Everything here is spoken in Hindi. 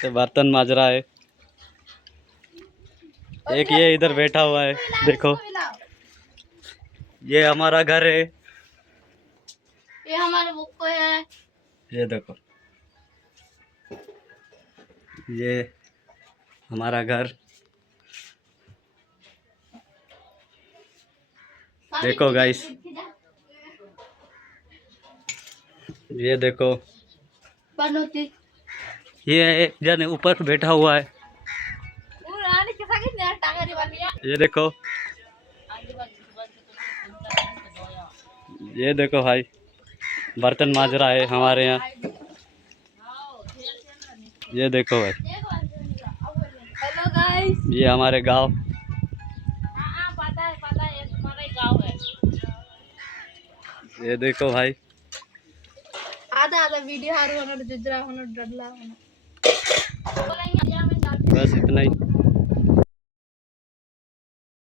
ये बर्तन माज रहा है। एक ये इधर बैठा हुआ है, देखो। ये हमारा घर है। ये हमारे बुक है। ये देखो, ये हमारा घर। देखो गाइस, ये देखो, ये एक जन ऊपर बैठा हुआ है। ये देखो, ये देखो भाई, बर्तन माज रहा है हमारे यहाँ। ये देखो भाई, हेलो गाइस, ये हमारे गांव। पता है तुम्हारा गाँव है। ये देखो भाई, आधा आधा वीडियो हारू होना जुजरा होना डरला होना। बस इतना ही।